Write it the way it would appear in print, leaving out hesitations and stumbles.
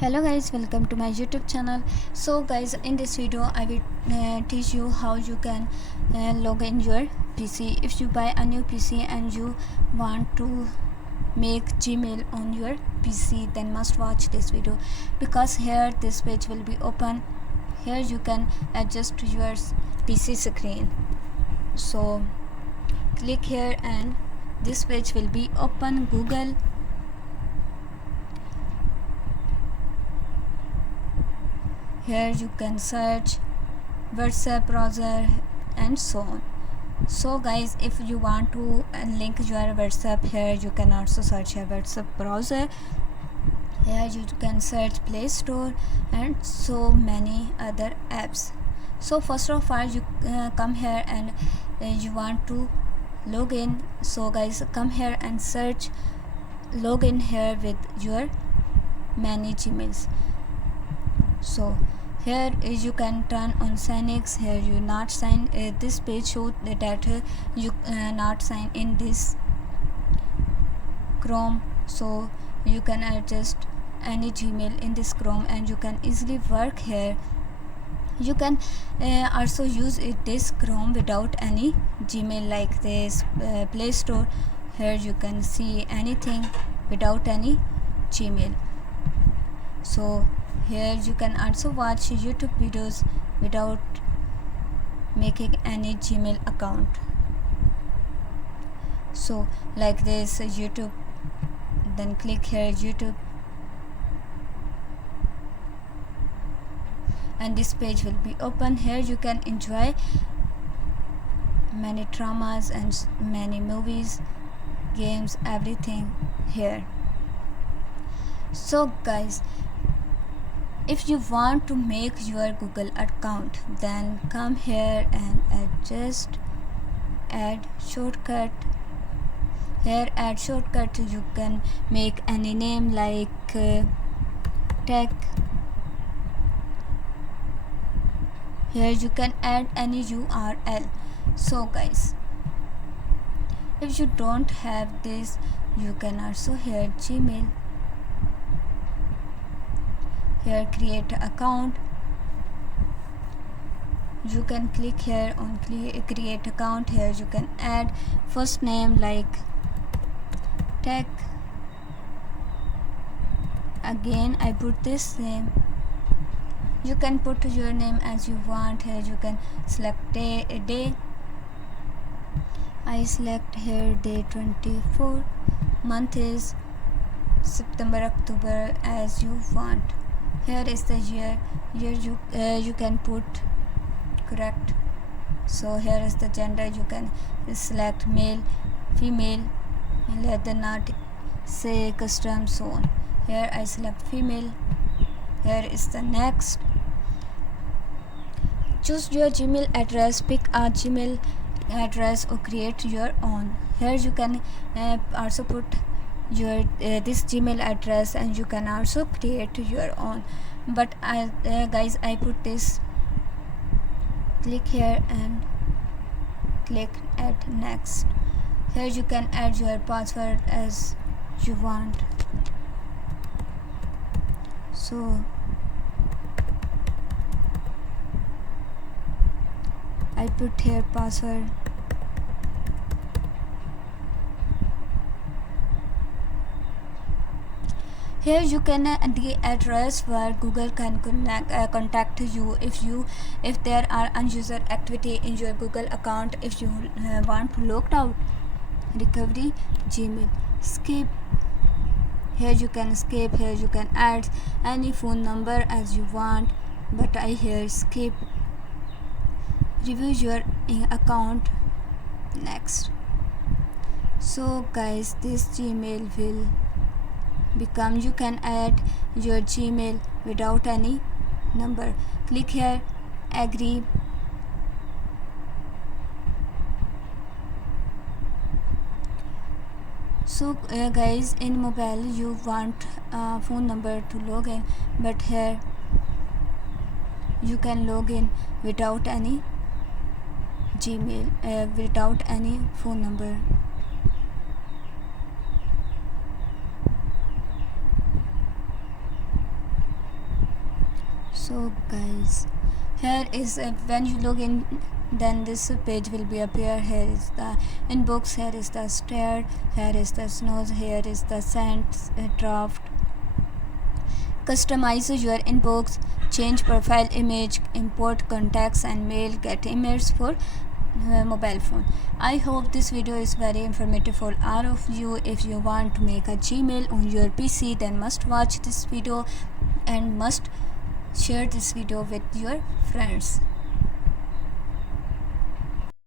Hello guys, welcome to my YouTube channel. So guys, in this video I will teach you how you can log in your PC. If you buy a new PC and you want to make Gmail on your PC, then must watch this video, because here this page will be open. Here you can adjust your PC screen. So click here and this page will be open. Google. Here you can search WhatsApp browser and so on. So guys, if you want to link your WhatsApp, here you can also search your WhatsApp browser. Here you can search Play Store and so many other apps. So first of all, you come here and you want to log in. So guys, come here and search login here with your many Gmails. So here you can turn on Sign-X. Here you not sign. This page shows that you not sign in this Chrome. So you can adjust any Gmail in this Chrome and you can easily work here. You can also use this Chrome without any Gmail, like this Play Store. Here you can see anything without any Gmail. So here you can also watch YouTube videos without making any Gmail account. So like this YouTube, then click here YouTube, and this page will be open. Here you can enjoy many dramas and many movies, games, everything here. So guys, if you want to make your Google account, then come here and adjust add shortcut. Here add shortcut, you can make any name like tech. Here you can add any URL. So guys, if you don't have this, you can also here Gmail. Here create account. You can click here on create account. Here you can add first name like tech. Again I put this name. You can put your name as you want. Here you can select day. I select here day 24. Month is September, October, as you want. Here is the year. Here you can put correct. So here is the gender. You can select male, female, leather nut, say custom, so on. Here I select female. Here is the next. Choose your Gmail address. Pick a Gmail address or create your own. Here you can also put your this Gmail address and you can also create your own, but guys, I put this. Click here and click add next. Here you can add your password as you want. So I put here password. Here you can the address where Google can contact you if there are unusual activity in your Google account. If you want to logged out, recovery Gmail, skip. Here you can skip. Here you can add any phone number as you want, but I here skip. Review your account, next. So guys, this Gmail will become, you can add your Gmail without any number. Click here agree. So guys, in mobile you want phone number to log in, but here you can log in without any Gmail, without any phone number. So guys, here is when you log in, then this page will be appear. Here is the inbox, here is the start, here is the snows, here is the sent draft. Customize your inbox, change profile image, import contacts and mail, get emails for mobile phone. I hope this video is very informative for all of you. If you want to make a Gmail on your PC, then must watch this video and must share this video with your friends.